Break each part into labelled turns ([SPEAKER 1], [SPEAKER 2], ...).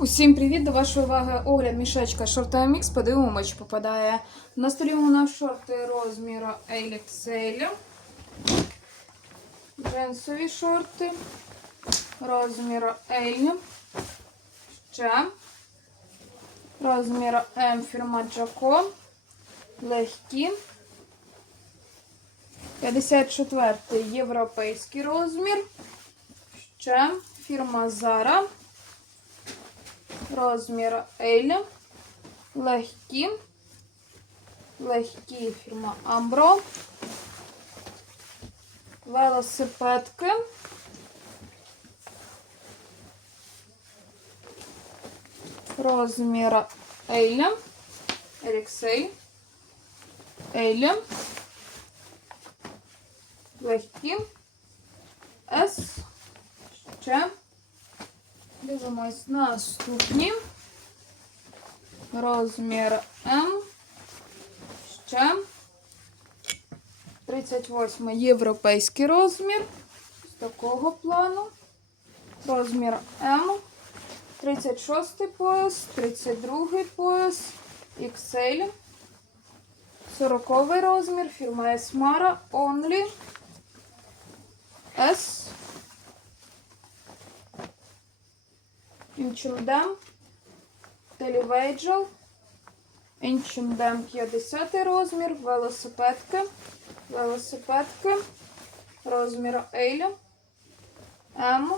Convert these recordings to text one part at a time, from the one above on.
[SPEAKER 1] Усім привіт! До вашої уваги огляд мішечка шорта мікс. Подивимо, чи попадає. На столі у нас шорти розміру XL. Джинсові шорти розміру L. Ще розміру М фірма Джако. Легкі. 54 європейський розмір. Ще фірма Zara розмір L, легкі, легкі фірма Ambro, велосипедки, розмір L, XL, L, легкі, S, ще Дивимось наступні. Розмір М. Ще. 38 європейський розмір. З такого плану. Розмір М. 36 пояс, 32 пояс, XL. 40 розмір, фірма Esmara, Only. Інчумдем, Телівейджел, Інчумдем 50 розмір, велосипедки, велосипедки, розмір L, М,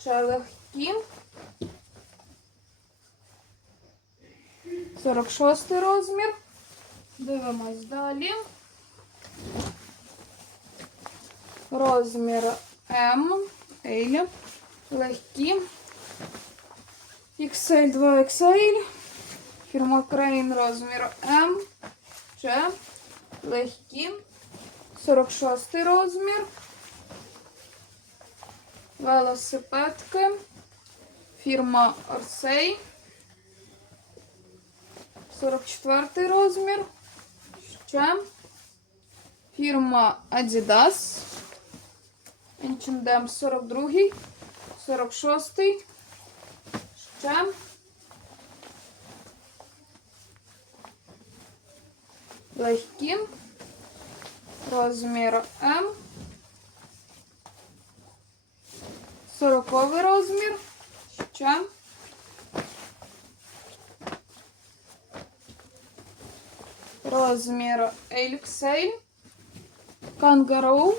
[SPEAKER 1] ще легкі, 46 розмір. Дивимось далі. Розмір М, L легкі. XL 2XL. Фірма Crane розмір М. Ще легкі. 46 розмір. Велосипедки. Фірма Орсей. 44 розмір. Ще. Фірма Adidas. H&M 42. 46. Ще. Легкі. Розмір М. 40 розмір. Ще. Розмір XL. Kangaroos.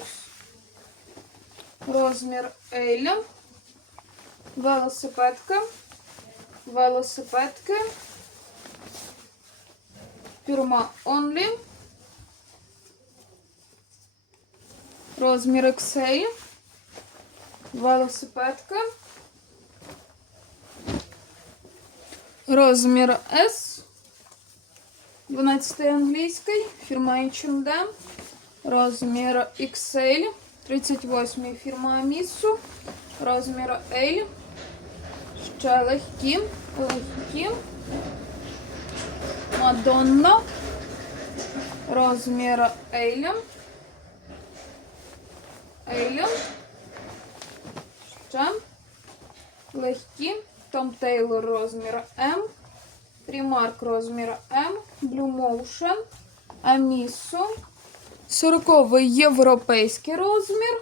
[SPEAKER 1] Розмір L. Велосипедки. Велосипедки. Фірма Only. Розмір XL. Велосипедки. Розмір S. 12 англійський. Фірма H&M. Розмір XL. 38 фірма Амісу. Розмір L. Ще легкі, легкі. Мадонна. Розмір L. L. Ще легкі. Том Тейлор розмір М. Примарк розмір М. Blue Motion. Амісу. 40 європейський розмір.